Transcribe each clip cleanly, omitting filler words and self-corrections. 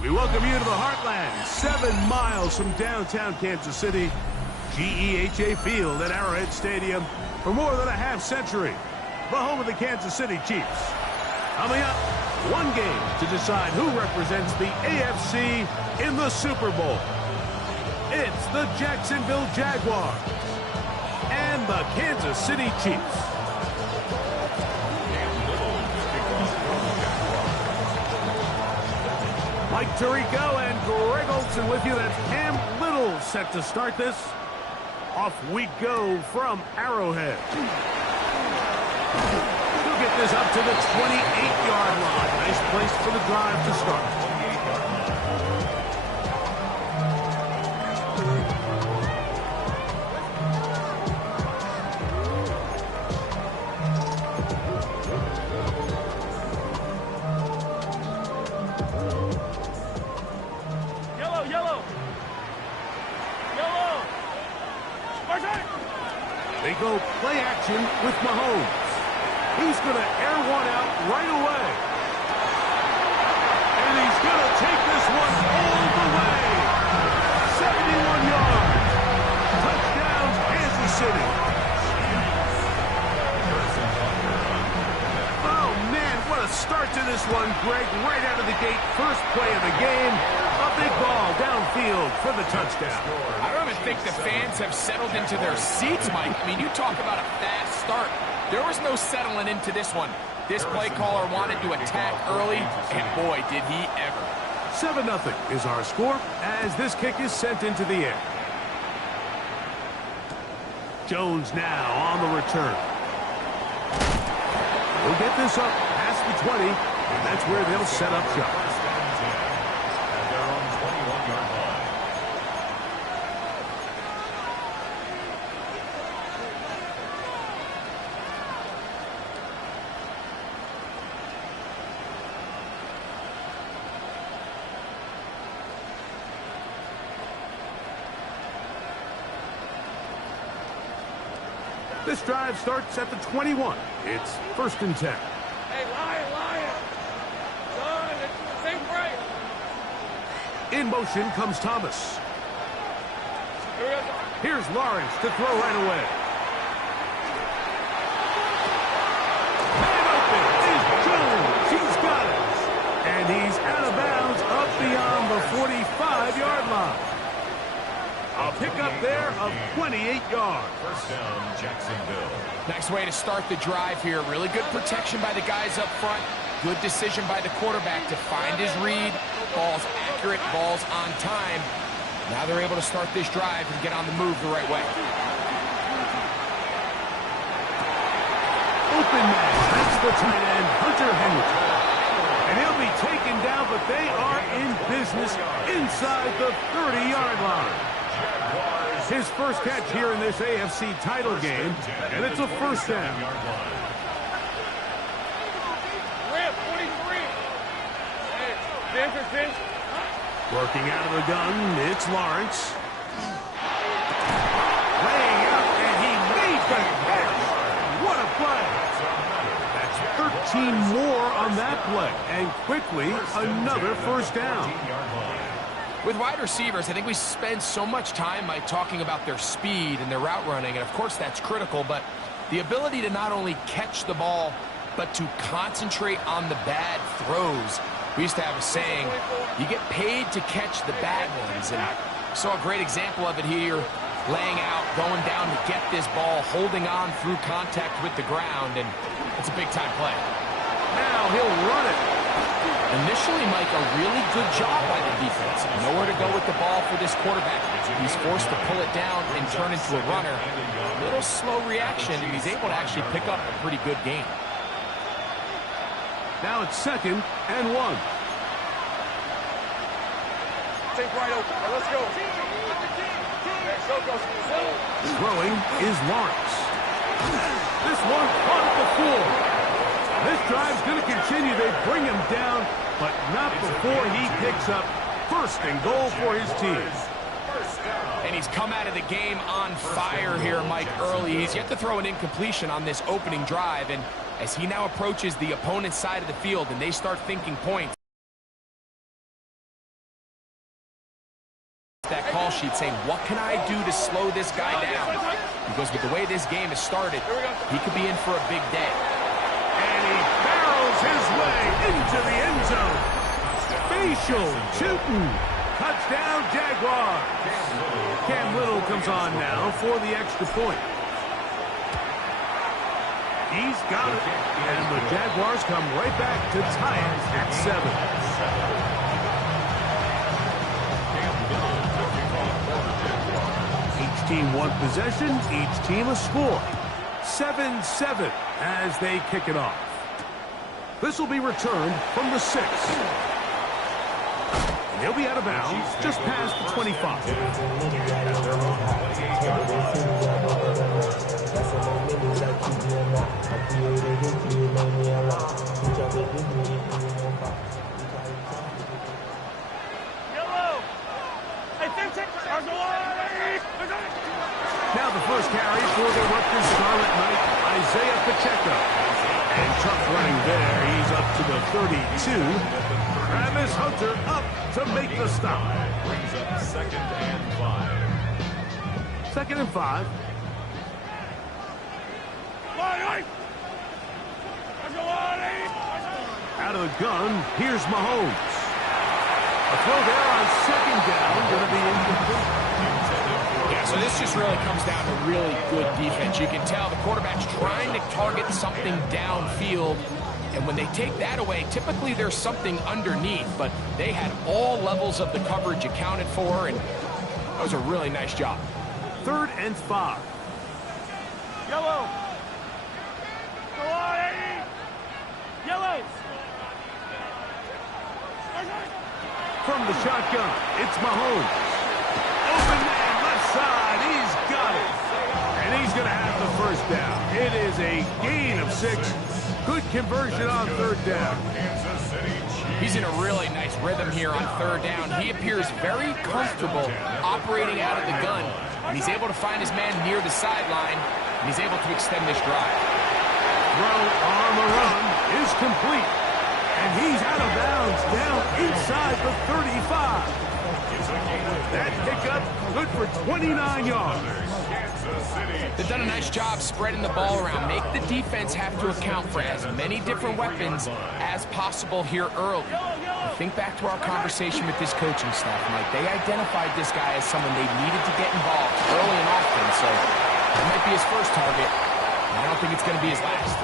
We welcome you to the Heartland, 7 miles from downtown Kansas City, GEHA Field at Arrowhead Stadium for more than a half-century. The home of the Kansas City Chiefs. Coming up, one game to decide who represents the AFC in the Super Bowl. It's the Jacksonville Jaguars and the Kansas City Chiefs. Mike Tirico and Greg Olsen with you. That's Cam Little set to start this. Off we go from Arrowhead. He'll get this up to the 28-yard line. Nice place for the drive to start. They go play action with Mahomes. He's going to air one out right away. And he's going to take this one all the way. 71 yards. Touchdowns, Kansas City. Oh, man, what a start to this one, Greg. Right out of the gate, first play of the game. A big ball downfield for the touchdown. I don't even think the fans have settled into their seats, Mike. I mean, you talk about a fast start. There was no settling into this one. This play caller wanted to attack early, and boy, did he ever. 7-0 is our score as this kick is sent into the air. Jones now on the return. He'll get this up past the 20, and that's where they'll set up shop. This drive starts at the 21. It's 1st and 10. Hey, Lion! Son, think right. In motion comes Thomas. Here's Lawrence to throw right away. Man open is Jones. He's got it. And he's out of bounds up beyond the 45-yard line. A pickup there of 28 yards. First down, Jacksonville. Nice way to start the drive here. Really good protection by the guys up front. Good decision by the quarterback to find his read. Ball's accurate, ball's on time. Now they're able to start this drive and get on the move the right way. Open man. That's the tight end, Hunter Henry. And he'll be taken down, but they are in business inside the 30-yard line. His first catch here in this AFC title game, and it's a first down. Rip, 43. Hey, Working out of the gun, it's Lawrence. Laying out, and he made the catch. What a play. That's 13 more on that play, and quickly another first down. With wide receivers, I think we spend so much time by talking about their speed and their route running, and of course that's critical, but the ability to not only catch the ball, but to concentrate on the bad throws. We used to have a saying, you get paid to catch the bad ones, and saw a great example of it here, laying out, going down to get this ball, holding on through contact with the ground, and it's a big-time play. Now he'll run it. Initially, Mike, a really good job by the defense. Nowhere to go with the ball for this quarterback. He's forced to pull it down and turn into a runner. A little slow reaction, and he's able to actually pick up a pretty good game. Now it's 2nd and 1. Take right open. Let's go. Throwing is Lawrence. This one caught at the 4. This drive's going to continue. They bring him down, but not before he picks up 1st and goal for his team. And he's come out of the game on fire here, Mike, early. He's yet to throw an incompletion on this opening drive, and as he now approaches the opponent's side of the field and they start thinking points, sheet saying, what can I do to slow this guy down? Because with the way this game has started, he could be in for a big day. And he barrels his way into the end zone. Facial shooting. Touchdown, Jaguars. Cam Little comes on now for the extra point. He's got it. And the Jaguars come right back to tie it at 7. Each team one possession, each team a score. 7-7 as they kick it off. This will be returned from the 6. And he'll be out of bounds just past the 25. Now the first carry for the Rutgers Scarlet Knight, Isaiah Pacheco. And tough running there. He's up to the 32. Travis Hunter up to make the stop. Brings up 2nd and 5. 2nd and 5. Out of the gun, here's Mahomes. A throw there on 2nd down, going to be incomplete. Yeah, so this just really comes down to really good defense. You can tell the quarterback's trying to target something downfield, and when they take that away, typically there's something underneath, but they had all levels of the coverage accounted for, and that was a really nice job. 3rd and 5. Yellow. Go on, Eddie. Yellow. From the shotgun, it's Mahomes. Open man, left side, he's got it. And he's going to have the first down. It is a gain of 6. Good conversion on 3rd down. He's in a really nice rhythm here on 3rd down. He appears very comfortable operating out of the gun, and he's able to find his man near the sideline, and he's able to extend this drive. Throw on the run is complete. And he's out of bounds down inside the 35. That pickup good for 29 yards. They've done a nice job spreading the ball around. Make the defense have to account for as many different weapons as possible here early. And think back to our conversation with this coaching staff, Mike. They identified this guy as someone they needed to get involved early and often, so that might be his first target. I don't think it's going to be his last.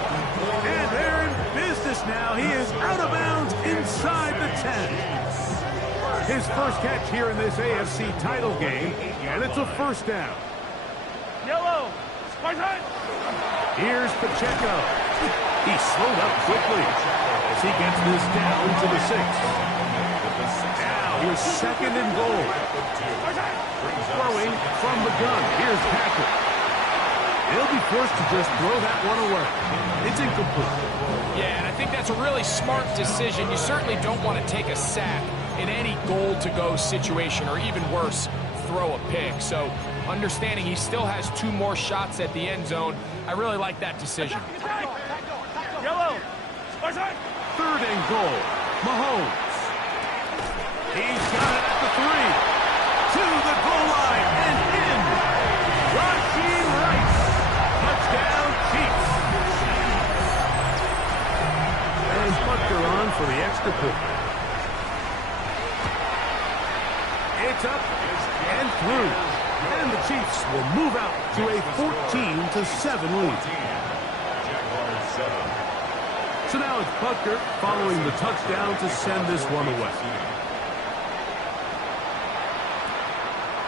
And they're in business now. He is out of bounds inside the 10. His first catch here in this AFC title game, and it's a first down. Yellow. Here's Pacheco. He slowed up quickly as he gets this down to the 6. Now here's 2nd and goal. Throwing from the gun. Here's Patrick. He'll be forced to just throw that one away. It's incomplete. Yeah, and I think that's a really smart decision. You certainly don't want to take a sack in any goal-to-go situation, or even worse, throw a pick. So understanding he still has 2 more shots at the end zone, I really like that decision. Yellow. 3rd and goal. Mahomes. He's got it at the 3. To the goal line and in. Rashee Rice. Touchdown, Chiefs. And Butker on for the extra point. It's up and through. And the Chiefs will move out to a 14-7 lead. So now it's Butker following the touchdown to send this one away.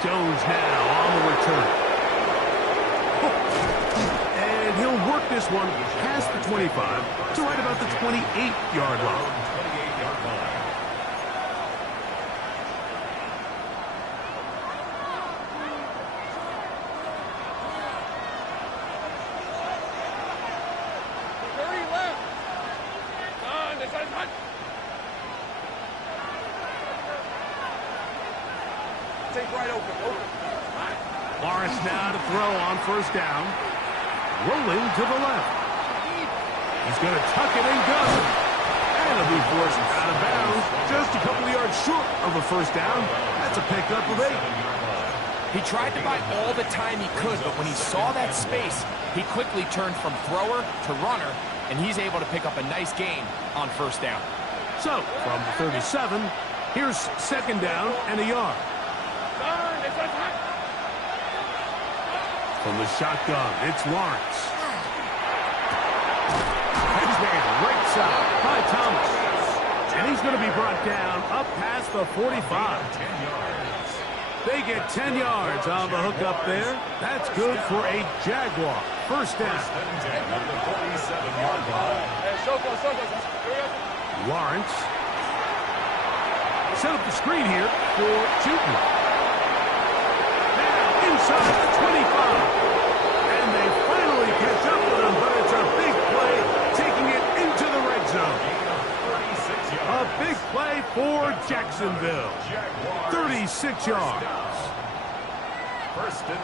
Jones now on the return. And he'll work this one past the 25 to right about the 28-yard line. Lawrence now to throw on first down. Rolling to the left. He's going to tuck it and go. And he'll be forced out of bounds. Just a couple of yards short of a first down. That's a pickup of 8. He tried to buy all the time he could, but when he saw that space, he quickly turned from thrower to runner, and he's able to pick up a nice gain on first down. So, from the 37, here's second down and a yard. From the shotgun, it's Lawrence. Hedgeman, right side by Thomas. And he's going to be brought down up past the 45. They get 10 yards on the hook up there. That's good for a Jaguar. First down. Lawrence. Set up the screen here for Chutin. Now inside the 25. And they finally catch up with him, but it's a big play, taking it into the red zone. A big play for Jacksonville. 36 yards.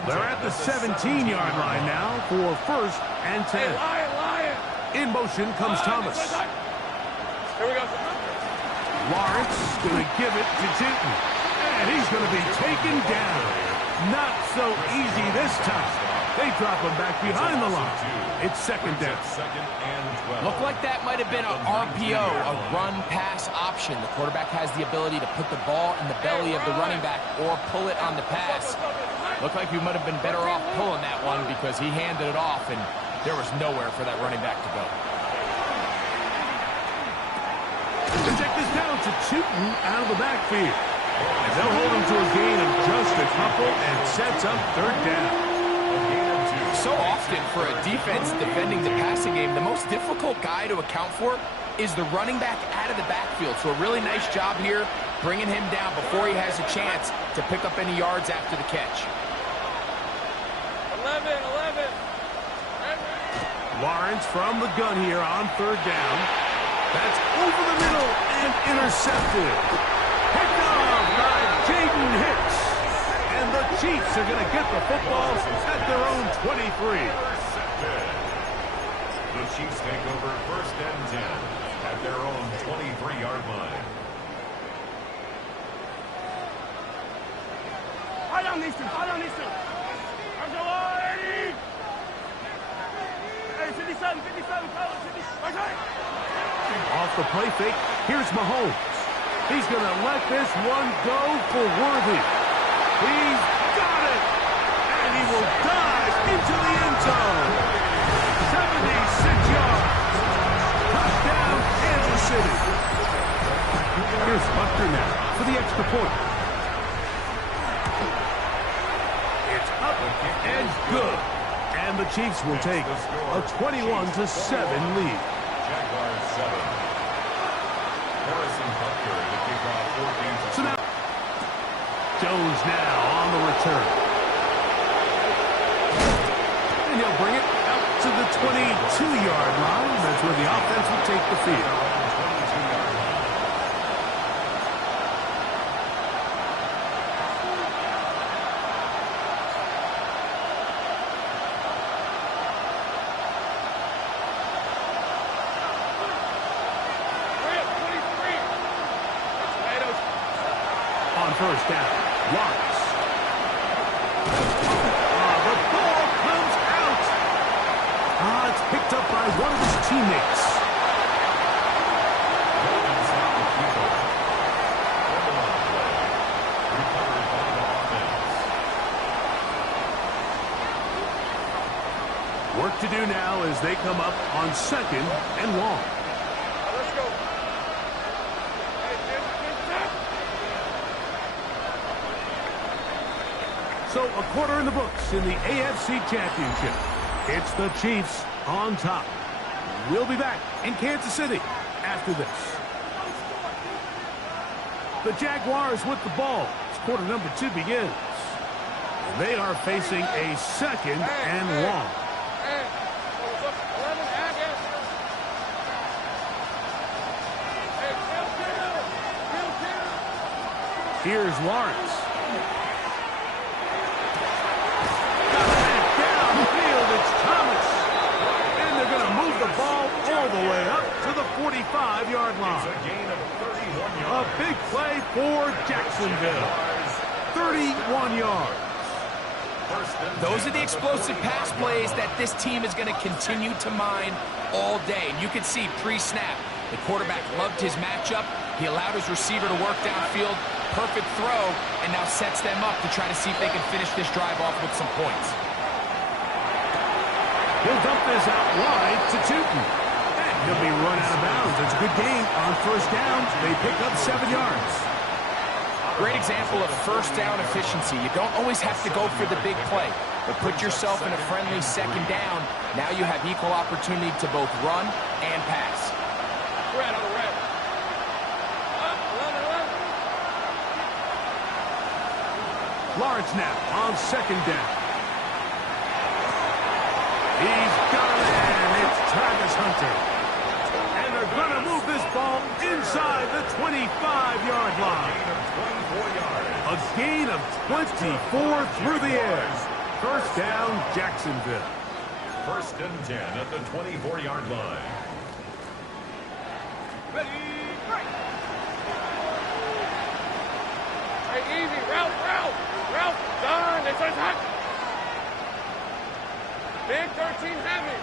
They're at the 17-yard line now for first and 10. In motion comes Thomas. Here we go. Lawrence going to give it to Chutin. And he's going to be taken down. Not so easy this time. They drop him back behind the line. It's second down. Looked like that might have been an RPO, a run-pass option. The quarterback has the ability to put the ball in the belly of the running back or pull it on the pass. Looked like we might have been better off pulling that one because he handed it off, and there was nowhere for that running back to go. And check this down to Chutin out of the backfield. And they'll hold him to a gain of just a couple and sets up third down. So often for a defense defending the passing game, the most difficult guy to account for is the running back out of the backfield. So a really nice job here bringing him down before he has a chance to pick up any yards after the catch. 11. Lawrence from the gun here on third down. That's over the middle and intercepted. Picked off by Jaden Hicks. And the Chiefs are going to get the football at their own 23. The Chiefs take over first and 10 at their own 23-yard line. High on these two. Hey, 57, Off the play fake, here's Mahomes. He's going to let this one go for Worthy. He's got it! And he will dive into the end zone. 76 yards. Touchdown, Kansas City. Here's Buckner now for the extra point. It's up and good. And the Chiefs will take a 21-7 lead. Jaguars 7. Harrison Butker to kick off 14. So now, Jones now on the return. And he'll bring it out to the 22-yard line. That's where the offense will take the field. First down, Lawrence. The ball comes out. It's picked up by one of his teammates. Work to do now as they come up on second and long. Let's go. So a quarter in the books in the AFC Championship. It's the Chiefs on top. We'll be back in Kansas City after this. The Jaguars with the ball as quarter number 2 begins. And they are facing a second and long. Here's Lawrence. The ball all the way up to the 45-yard line. A big play for Jacksonville. 31 yards. Those are the explosive pass plays that this team is going to continue to mine all day. And you can see pre-snap, the quarterback loved his matchup. He allowed his receiver to work downfield. Perfect throw, and now sets them up to try to see if they can finish this drive off with some points. He'll dump this out wide to Tootin. And he'll be run out of bounds. It's a good gain on first down. They pick up 7 yards. Great example of first down efficiency. You don't always have to go for the big play, but put yourself in a friendly second down. Now you have equal opportunity to both run and pass. Red on the red. Up, 11. Lawrence now on second down. He's got it, and it's Travis Hunter. And they're going to move this ball inside the 25-yard line. A gain of 24 through the air. First down, Jacksonville. First and 10 at the 24-yard line. Ready, break. Hey, easy. Route. Done. It's attack. Big 13 heavy.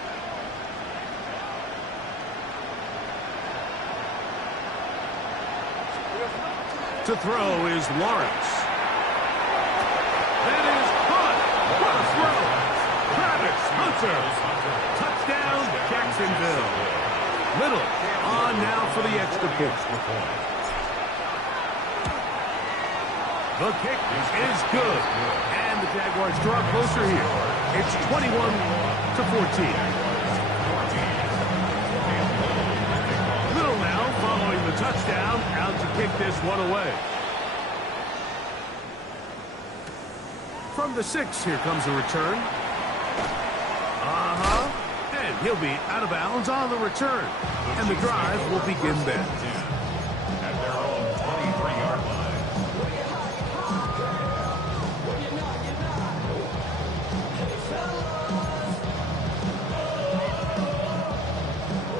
To throw is Lawrence. That is caught. What a throw. Travis Hunter. Touchdown, Jacksonville. Little on now for the extra point. The kick is good. And the Jaguars draw closer here. It's 21-14. Little now following the touchdown, out to kick this one away. From the 6, here comes a return. And he'll be out of bounds on the return. And the drive will begin then. At their own 23-yard line.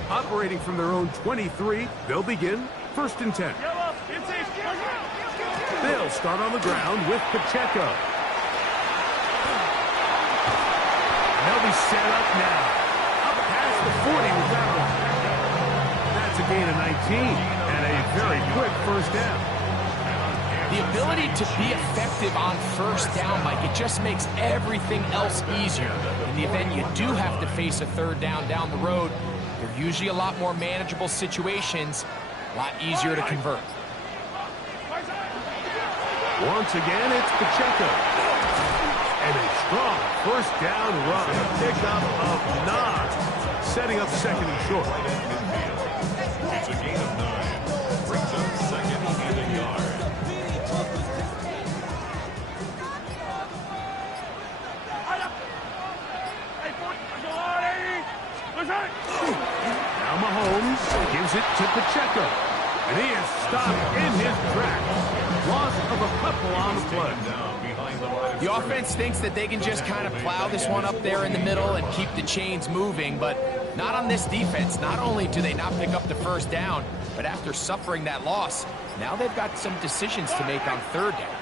Operating from their own 23, they'll begin first and 10. They'll start on the ground with Pacheco. They'll be set up now. Up past the 40 with that one. That's a gain of 19 and a very quick first down. The ability to be effective on first down, Mike, it just makes everything else easier. In the event you do have to face a third down the road, they're usually a lot more manageable situations, a lot easier to convert. Once again, it's Pacheco. And a strong first down run. A pickup of 9. Setting up second and short. It's a gain of 9. Brings up second and a yard. Now Mahomes gives it to Pacheco. And he is stopped in his tracks. Loss of a couple on the play. The offense thinks that they can just kind of plow this one up there in the middle and keep the chains moving, but not on this defense. Not only do they not pick up the first down, but after suffering that loss, now they've got some decisions to make on third down.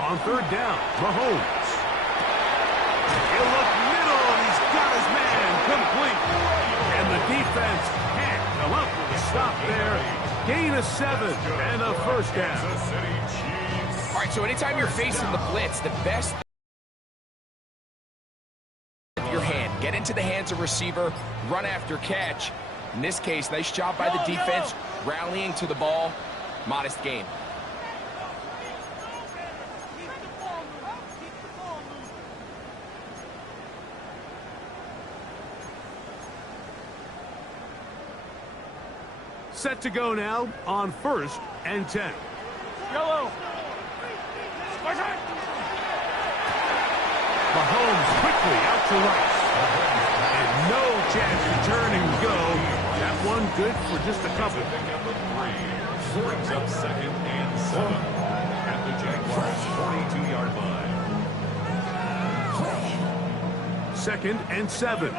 On third down, Mahomes. He'll look middle, and he's got his man complete. And the defense can't come up with a stop there. Gain of 7 and a first down. All right, so anytime you're facing the blitz, the best of your hand, get into the hands of receiver, run after catch. In this case, nice job by the defense, rallying to the ball, modest gain. Set to go now on first and 10. Yellow. Mahomes quickly out to Rice. And no chance to turn and go. That one good for just a couple. Brings up second and 7 at the Jaguars' 42-yard line. Second and 7.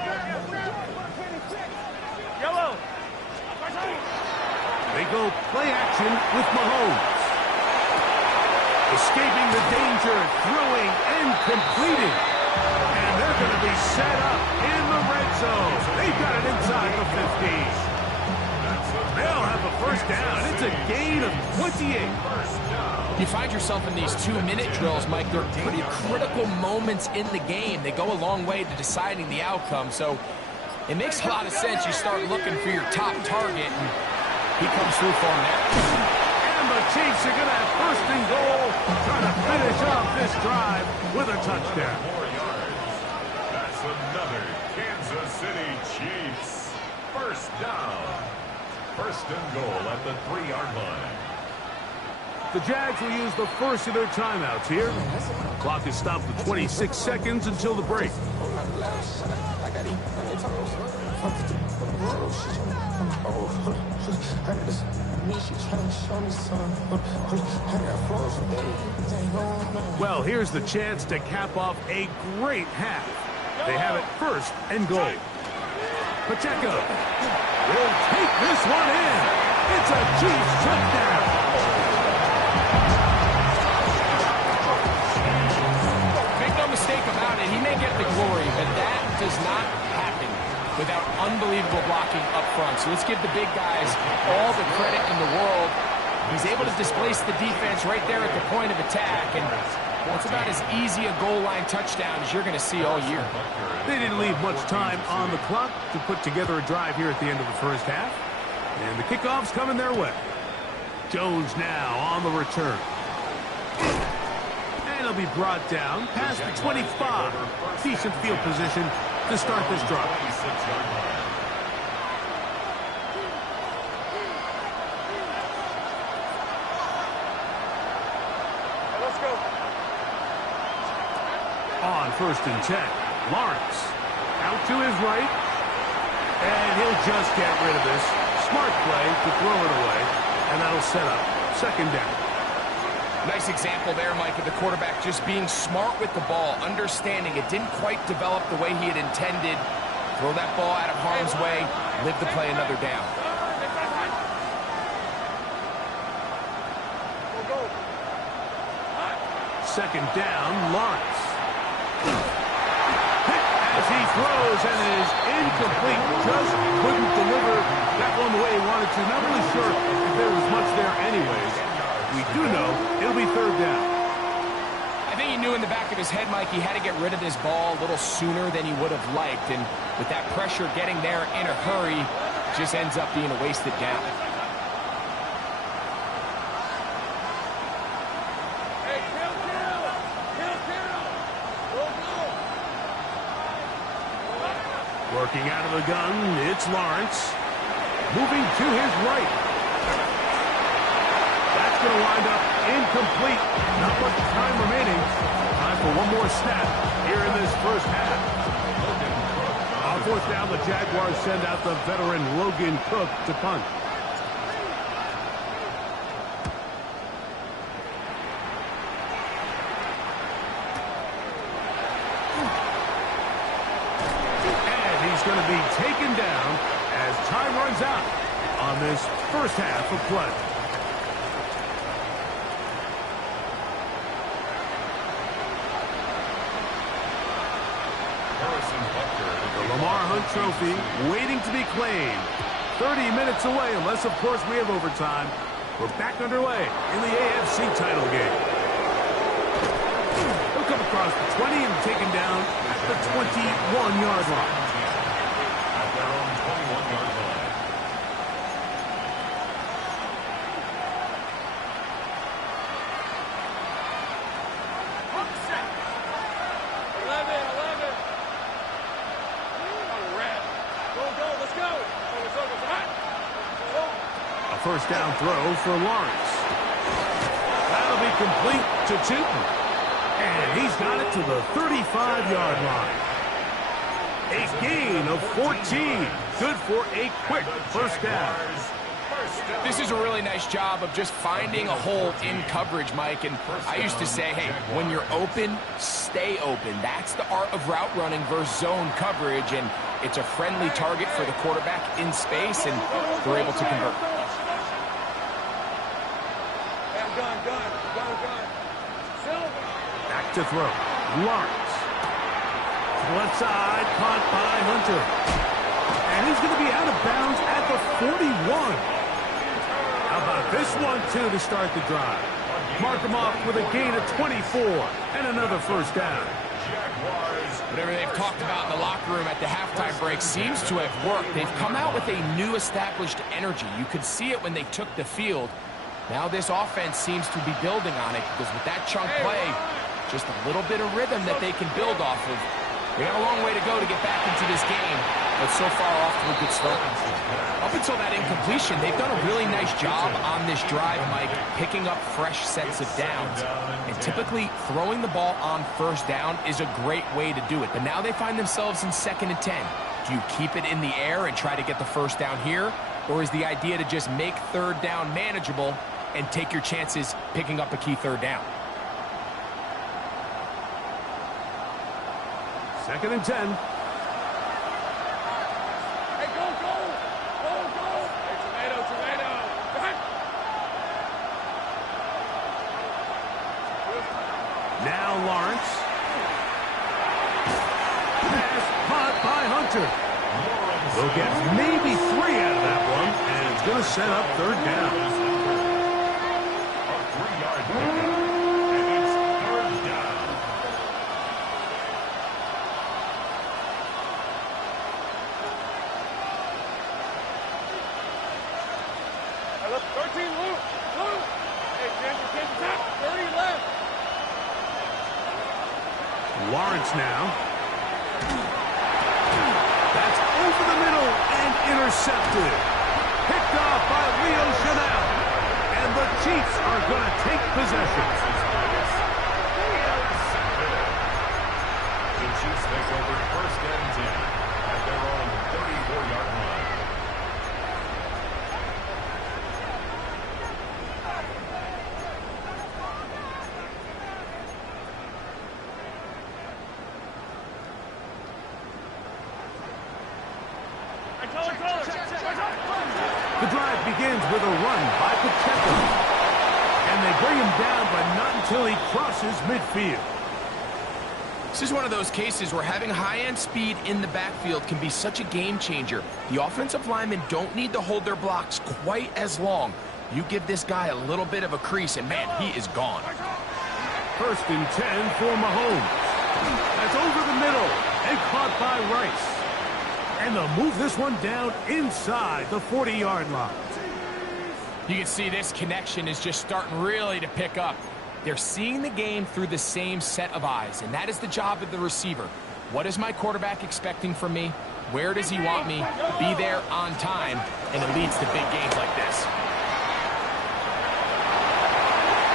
Yellow. They go play action with Mahomes. Escaping the danger, throwing, and completing. And they're going to be set up in the red zone. They've got it inside the 15. They'll have a first down. It's a gain of 28. You find yourself in these 2-minute drills, Mike. They're pretty critical moments in the game. They go a long way to deciding the outcome. So it makes a lot of sense. You start looking for your top target, and he comes through for him there. And the Chiefs are going to have first and goal, trying to finish off this drive with a touchdown. 4 yards. That's another Kansas City Chiefs first down. First and goal at the 3-yard line. The Jags will use the first of their timeouts here. Clock is stopped with 26 seconds until the break. Well, here's the chance to cap off a great half. They have it first and goal. Pacheco will take this one in. It's a Chiefs touchdown. Make no mistake about it, he may get the glory, but that does not happen without unbelievable blocking up front. So let's give the big guys all the credit in the world. He's able to displace the defense right there at the point of attack, and it's about as easy a goal line touchdown as you're going to see all year. They didn't leave much time on the clock to put together a drive here at the end of the first half. And the kickoff's coming their way. Jones now on the return. And he'll be brought down past the 25. Decent field position to start this drive. 26-yard line. Let's go. On first and 10, Lawrence out to his right, and he'll just get rid of this. Smart play to throw it away, and that'll set up second down. Nice example there, Mike, of the quarterback just being smart with the ball, understanding it didn't quite develop the way he had intended. Throw that ball out of harm's way, live to play another down. Second down, Lawrence. As he throws and is incomplete, just couldn't deliver that one the way he wanted to. Not really sure if there was much there anyways. We do know it'll be third down. I think he knew in the back of his head, Mike, he had to get rid of this ball a little sooner than he would have liked. And with that pressure getting there in a hurry, just ends up being a wasted down. Working out of the gun, it's Lawrence. Moving to his right. That's going to wind up incomplete. Not much time remaining. Time for one more snap here in this first half. On fourth down, the Jaguars send out the veteran Logan Cook to punt. Going to be taken down as time runs out on this first half of play. The Lamar Hunt Trophy waiting to be claimed. 30 minutes away, unless, of course, we have overtime. We're back underway in the AFC title game. He'll come across the 20 and taken down at the 21-yard line. Their own 21-yard line. A first down throw for Lawrence. That'll be complete to Tootin. And he's got it to the 35-yard line. A gain of 14. Good for a quick first down. This is a really nice job of just finding a hole in coverage, Mike. And I used to say, hey, when you're open, stay open. That's the art of route running versus zone coverage. And it's a friendly target for the quarterback in space, and they're able to convert. Gun. to throw. Lawrence. Left side, caught by Hunter. And he's going to be out of bounds at the 41. How about this one, too, to start the drive? Mark him off with a gain of 24 and another first down. Whatever they've talked about in the locker room at the halftime break seems to have worked. They've come out with a new established energy. You could see it when they took the field. Now this offense seems to be building on it because with that chunk play, just a little bit of rhythm that they can build off of. They got a long way to go to get back into this game, but so far off to a good start. Up until that incompletion, they've done a really nice job on this drive, Mike, picking up fresh sets of downs. And typically, throwing the ball on first down is a great way to do it. But now they find themselves in 2nd and 10. Do you keep it in the air and try to get the first down here? Or is the idea to just make 3rd down manageable and take your chances picking up a key 3rd down? 2nd and 10. Hey, go, go! Go, go! Hey, tomato! Go ahead! Now Lawrence. Pass caught by Hunter. They'll get maybe 3 out of that one, and it's going to set up 3rd down. A 3-yard pickup, and it's 3rd down. Hey, look, 13, Luke! Luke! Hey, Kansas, tap! 30 left! Lawrence now. That's over the middle and intercepted. Picked off by Leo Chanel. And the Chiefs are going to take possession. The Chiefs take over 1st and 10 at their own 34-yard line. The drive begins with a run by Pacheco. And they bring him down, but not until he crosses midfield. This is one of those cases where having high-end speed in the backfield can be such a game changer. The offensive linemen don't need to hold their blocks quite as long. You give this guy a little bit of a crease, and man, he is gone. 1st and 10 for Mahomes. That's over the middle and caught by Rice. And they'll move this one down inside the 40-yard line. You can see this connection is just starting really to pick up. They're seeing the game through the same set of eyes, and that is the job of the receiver. What is my quarterback expecting from me? Where does he want me? Be there on time, and it leads to big gains like this.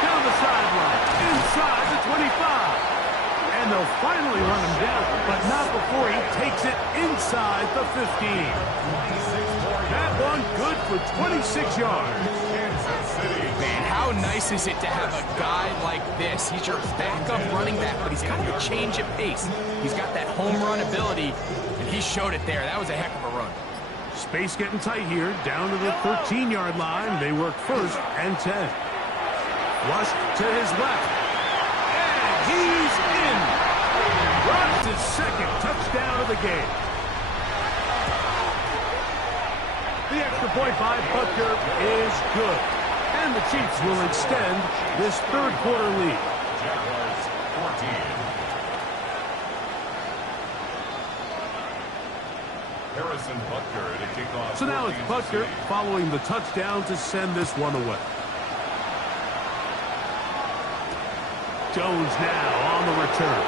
Down the sideline, inside the 25. And they'll finally run him down, but not before he takes it inside the 15. That one good for 26 yards. Man, how nice is it to have a guy like this? He's your backup running back, but he's kind of a change of pace. He's got that home run ability, and he showed it there. That was a heck of a run. Space getting tight here, down to the 13-yard line. They work 1st and 10. Flush to his left. And he's in. Runs his 2nd touchdown of the game. The extra point by Butker is good. And the Chiefs will extend this 3rd quarter lead. Jaguars 14. Harrison Butker to kick off. So now it's Butker following the touchdown to send this one away. Jones now on the return.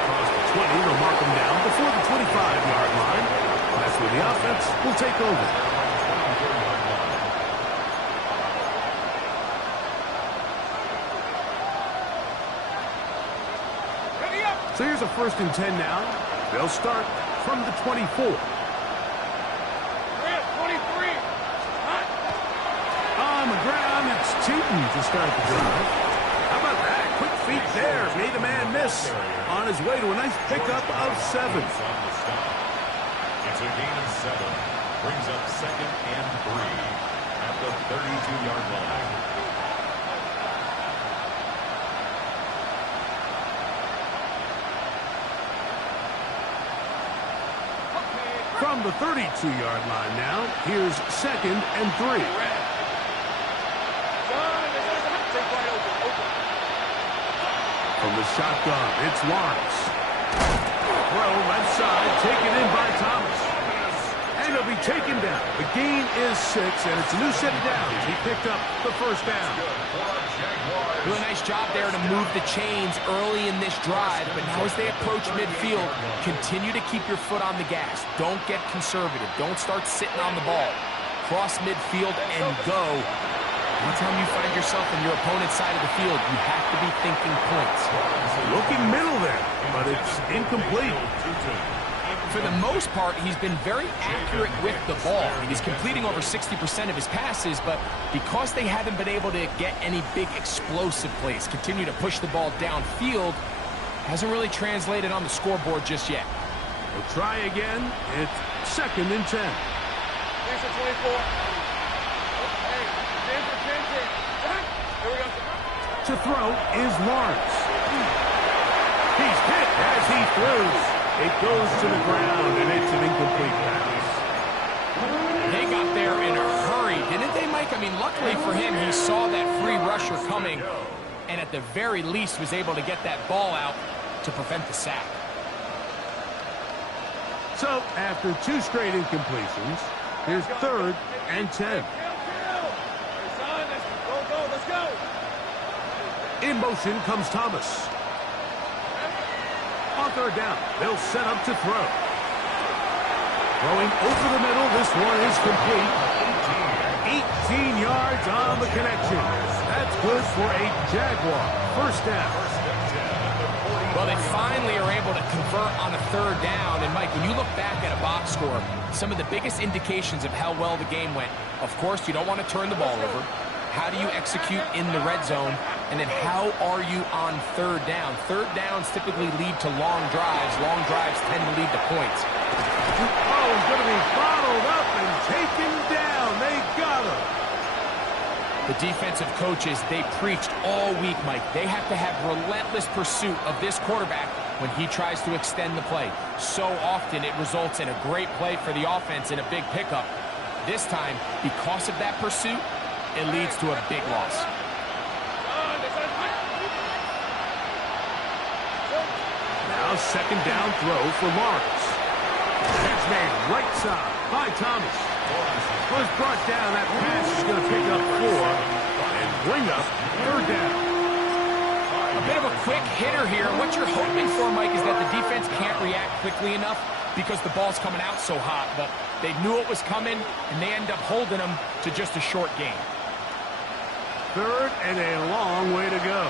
Across the 20, they'll mark him down before the 25-yard line. That's where the offense will take over. So here's a 1st and 10 now. They'll start from the 24. 23! On the ground, it's Tootin to start the drive. How about that? Quick feet there. Made a man miss on his way to a nice pickup of 7. It's a gain of 7. Brings up 2nd and 3 at the 32-yard line. From the 32-yard line now, here's 2nd and 3. From the shotgun, it's Lawrence. Throw left side, taken in by Thomas. And he'll be taken down. The gain is 6, and it's a new set of downs. He picked up the first down. Do a nice job there to move the chains early in this drive, but now as they approach midfield, continue to keep your foot on the gas. Don't get conservative. Don't start sitting on the ball. Cross midfield and go. Anytime you find yourself on your opponent's side of the field, you have to be thinking points. Looking middle there, but it's incomplete. For the most part, he's been very accurate with the ball. He's completing over 60% of his passes, but because they haven't been able to get any big explosive plays, continue to push the ball downfield, hasn't really translated on the scoreboard just yet. We'll try again. It's 2nd and 10. 24. Hey, here we go. To throw is Lawrence. He's hit as he throws. It goes to the ground, and it's an incomplete pass. They got there in a hurry, didn't they, Mike? I mean, luckily for him, he saw that free rusher coming, and at the very least was able to get that ball out to prevent the sack. So, after 2 straight incompletions, here's 3rd and 10. Let's go. In motion comes Thomas. On 3rd down, they'll set up to throw. Throwing over the middle, this one is complete. 18 yards on the connection. That's good for a Jaguar. First down. Well, they finally are able to convert on a 3rd down. And, Mike, when you look back at a box score, some of the biggest indications of how well the game went, of course, you don't want to turn the ball over. How do you execute in the red zone? And then how are you on 3rd down? 3rd downs typically lead to long drives. Long drives tend to lead to points. Oh, he's going to be bottled up and taken down. They got him. The defensive coaches, they preached all week, Mike. They have to have relentless pursuit of this quarterback when he tries to extend the play. So often it results in a great play for the offense and a big pickup. This time, because of that pursuit, it leads to a big loss. Now 2nd down throw for Lawrence. Catch made right side by Thomas. Was brought down. That pass is going to pick up 4 and bring up 3rd down. A bit of a quick hitter here. What you're hoping for, Mike, is that the defense can't react quickly enough because the ball's coming out so hot. But they knew it was coming, and they end up holding them to just a short gain. 3rd and a long way to go.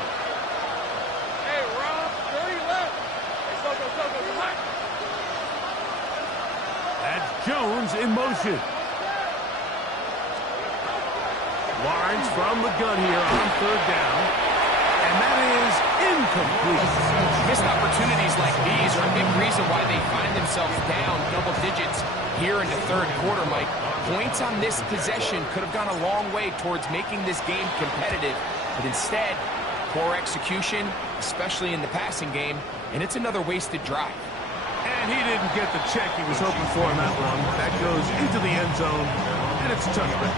Hey, Rob, 30 left. Hey, go. That's Jones in motion. Lawrence from the gun here on 3rd down. And that is incomplete. Missed opportunities like these are a big reason why they find themselves down double digits here in the 3rd quarter, Mike. Points on this possession could have gone a long way towards making this game competitive. But instead, poor execution, especially in the passing game, and it's another wasted drive. And he didn't get the check he was hoping for on that one. That goes into the end zone, and it's a touchback.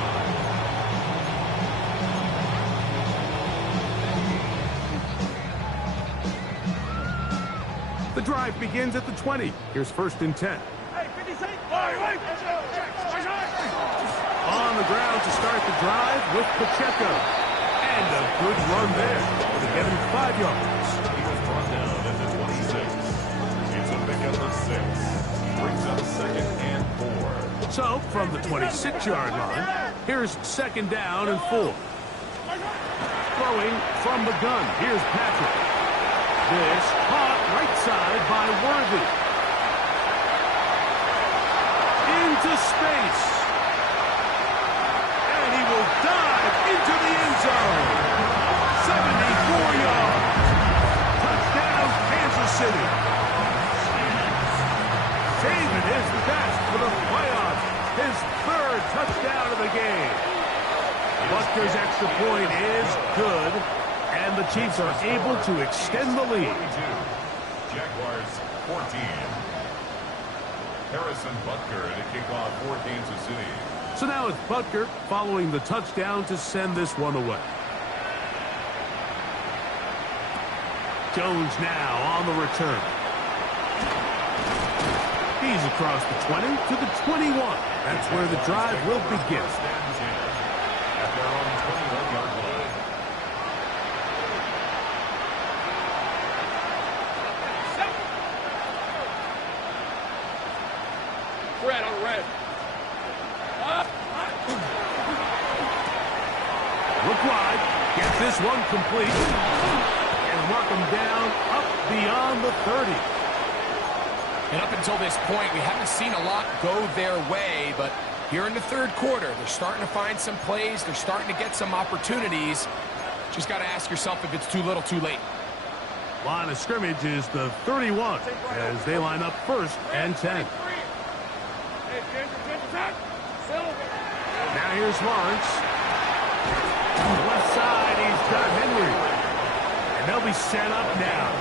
The drive begins at the 20. Here's 1st and 10. Hey, 56. On the ground to start the drive with Pacheco. And a good run there to get him 5 yards. He was brought down at the 26. It's a pickup of 6. Brings up 2nd and 4. So, from the 26-yard line, here's 2nd down and 4. Throwing from the gun, here's Patrick. This caught right side by Worthy. Into space. And he will dive into the end zone. 74 yards. Touchdown, Kansas City. Saving his best for the playoffs. His 3rd touchdown of the game. Buster's extra point is good. And the Chiefs are able to extend the lead. Jaguars 14. Harrison Butker to kick off for Kansas City. So now it's Butker following the touchdown to send this one away. Jones now on the return. He's across the 20 to the 21. That's where the drive will begin. First and 10 at their own 21-yard line. Red on red. Look wide. Gets this one complete. And mark him down up beyond the 30. And up until this point, we haven't seen a lot go their way, but here in the third quarter, they're starting to find some plays. They're starting to get some opportunities. Just got to ask yourself if it's too little, too late. Line of scrimmage is the 31 as they line up first and 10. Now here's Lawrence. On the left side, he's got Henry. And they'll be set up now.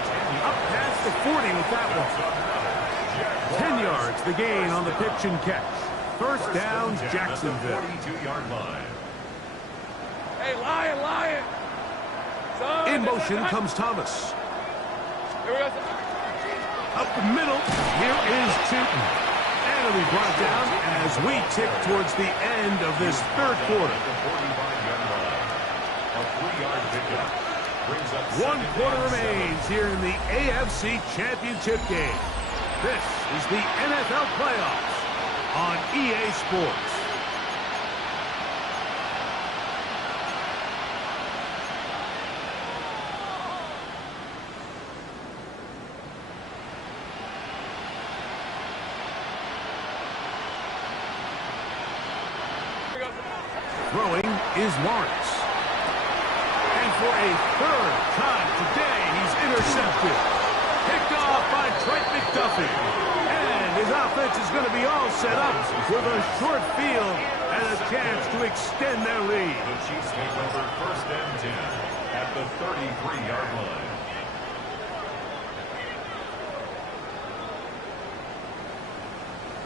Up past the 40 with that one. 10 yards, the gain on the pitch and catch. First down, Jacksonville. 42-yard line. Hey, Lion. Son, In motion comes Thomas. Here we go. Up the middle, here is Chilton. And it'll be brought down as we tick towards the end of this third quarter. The 45-yard line. A 3-yard pickup. Brings up 1 quarter remains here in the AFC Championship game. This is the NFL Playoffs on EA Sports. Throwing is Lawrence. And for a third time today, he's intercepted. Picked off by Trent McDuffie. And his offense is going to be all set up with a short field and a chance to extend their lead. The Chiefs take over first and 10 at the 33-yard line.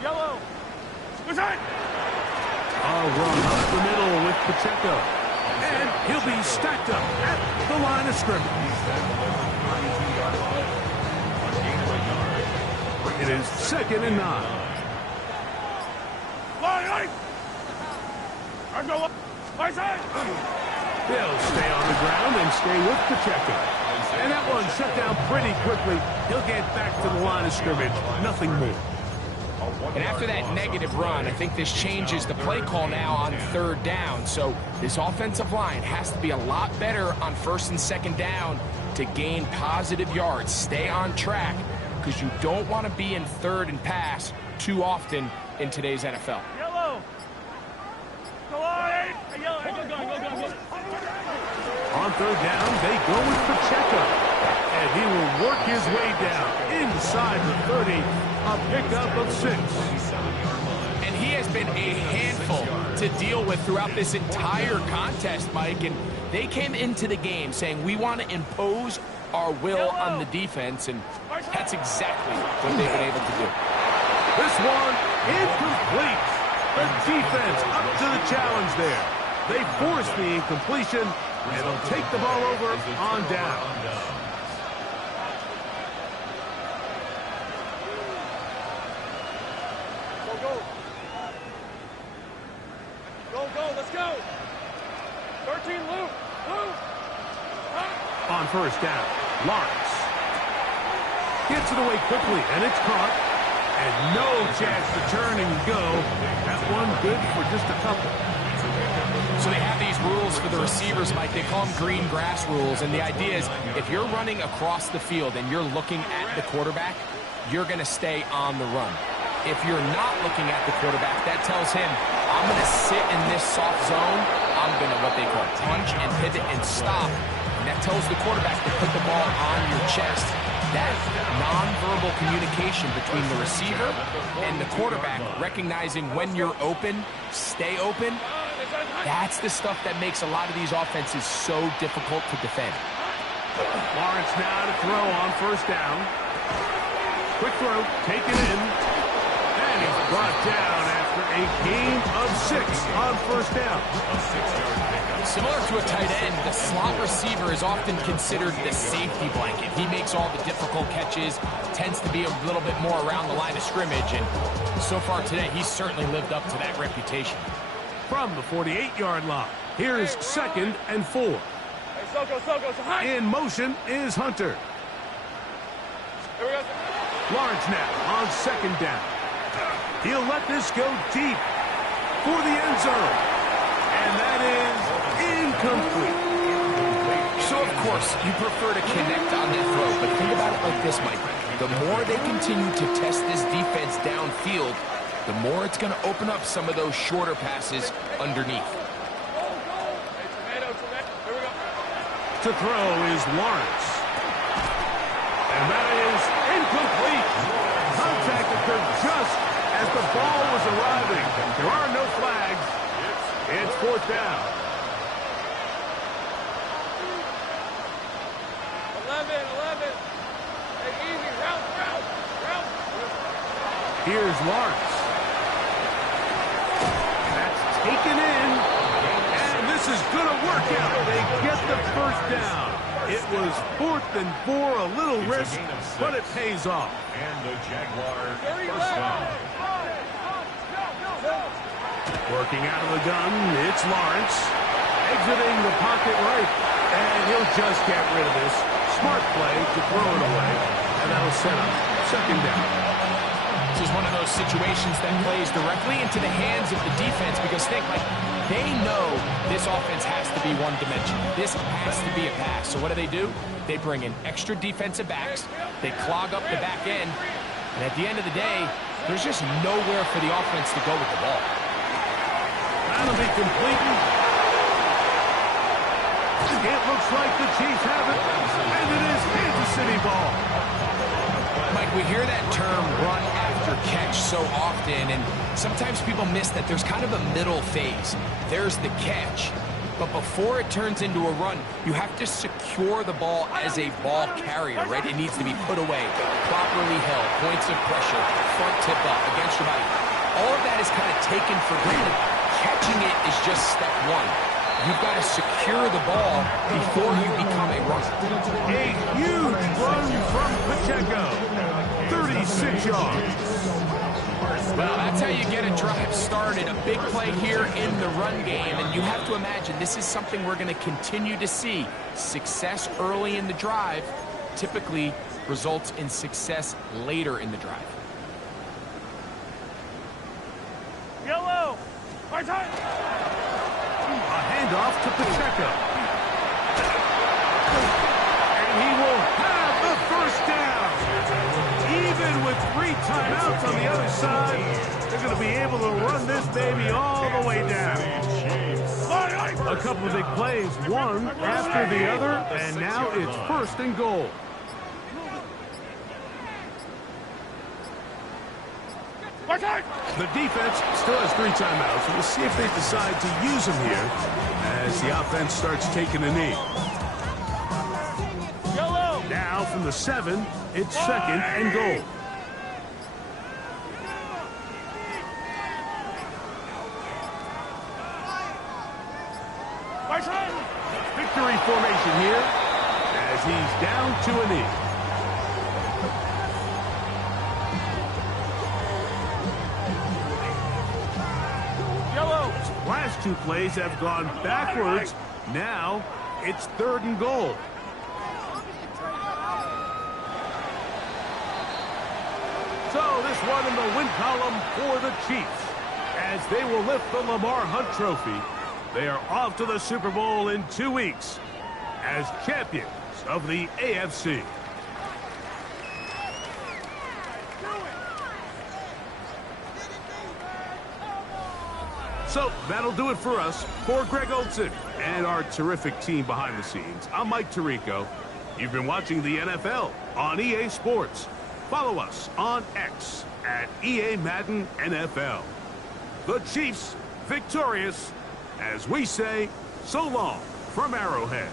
Yellow. Good side. A run up the middle with Pacheco. And he'll be stacked up at the line of scrimmage. It is 2nd and 9. Line. I go up. My side. They'll stay on the ground and stay with Pacheco. And that one shut down pretty quickly. He'll get back to the line of scrimmage. Nothing more. And after that negative run, I think this changes the play call now on third down. So this offensive line has to be a lot better on first and second down to gain positive yards. Stay on track because you don't want to be in third and pass too often in today's NFL. Yellow. Go on. Hey, yellow. Hey, go. On third down, they go with Pacheco. And he will work his way down inside the 30. A pickup of 6. And he has been a handful to deal with throughout this entire contest, Mike. And they came into the game saying, we want to impose our will on the defense. And that's exactly what they've been able to do. This one incomplete. The defense up to the challenge there. They force the incompletion, and they'll take the ball over on down. Go. Let's go. 13, Luke. On first down, Lawrence gets it away quickly, and it's caught. And no chance to turn and go. That one good for just a couple. So they have these rules for the receivers, Mike. They call them green grass rules. And the idea is if you're running across the field and you're looking at the quarterback, you're going to stay on the run. If you're not looking at the quarterback, that tells him, I'm going to sit in this soft zone. I'm going to what they call punch and pivot and stop. And that tells the quarterback to put the ball on your chest. That nonverbal communication between the receiver and the quarterback, recognizing when you're open, stay open, that's the stuff that makes a lot of these offenses so difficult to defend. Lawrence now to throw on first down. Quick throw, taken in. And Brought down after a gain of 6 on first down. A 6-yard pickup. Similar to a tight end, the slot receiver is often considered the safety blanket. He makes all the difficult catches, tends to be a little bit more around the line of scrimmage, and so far today, he's certainly lived up to that reputation. From the 48-yard line, here's 2nd and 4. Hey, Soko, high. In motion is Hunter. Here we go. Lawrence now on 2nd down. He'll let this go deep for the end zone. And that is incomplete. So, of course, you prefer to connect on that throw, but think about it like this, Mike. The more they continue to test this defense downfield, the more it's going to open up some of those shorter passes underneath. Hey, tomato. Here we go. To throw is Lawrence. And that is incomplete. Contact occurred just as the ball was arriving. There are no flags. It's 4th down. 11. Hey, easy. Route. Here's Lawrence. That's taken in. And this is going to work out. They get the first down. It was 4th and 4, a little risk, but it pays off. And the Jaguars first down. Working out of the gun, it's Lawrence. Exiting the pocket right. And he'll just get rid of this. Smart play to throw it away. And that'll set up 2nd down. This is one of those situations that plays directly into the hands of the defense because think, like, they know this offense has to be one-dimensional. This has to be a pass. So what do? They bring in extra defensive backs. They clog up the back end. And at the end of the day, there's just nowhere for the offense to go with the ball. That'll be complete. It looks like the Chiefs have it. And it is Kansas City ball. Mike, we hear that term run after catch so often, and sometimes people miss that there's kind of a middle phase. There's the catch, but before it turns into a run, you have to secure the ball as a ball carrier, right? It needs to be put away, properly held, points of pressure, front tip up against your body. All of that is kind of taken for granted. Catching it is just step one. You've got to secure the ball before you become a runner. A huge run from Pacheco. 36 yards. Well, that's how you get a drive started. A big play here in the run game. And you have to imagine this is something we're going to continue to see. Success early in the drive typically results in success later in the drive. Yellow. My time. A handoff to Pacheco. And he will have the first down. Even with 3 timeouts on the other side, they're going to be able to run this baby all the way down. A couple of big plays, one after the other, and now it's 1st and goal. The defense still has 3 timeouts. We'll see if they decide to use them here as the offense starts taking a knee. Yellow. Now from the 7, it's 2nd and goal. My time. Victory formation here as he's down to a knee. Yellow. Last 2 plays have gone backwards. Now it's 3rd and goal. So this one in the win column for the Chiefs as they will lift the Lamar Hunt Trophy. They are off to the Super Bowl in 2 weeks as champions of the AFC. So that'll do it for us. For Greg Olsen and our terrific team behind the scenes, I'm Mike Tirico. You've been watching the NFL on EA Sports. Follow us on X at EA Madden NFL. The Chiefs victorious as we say so long from Arrowhead.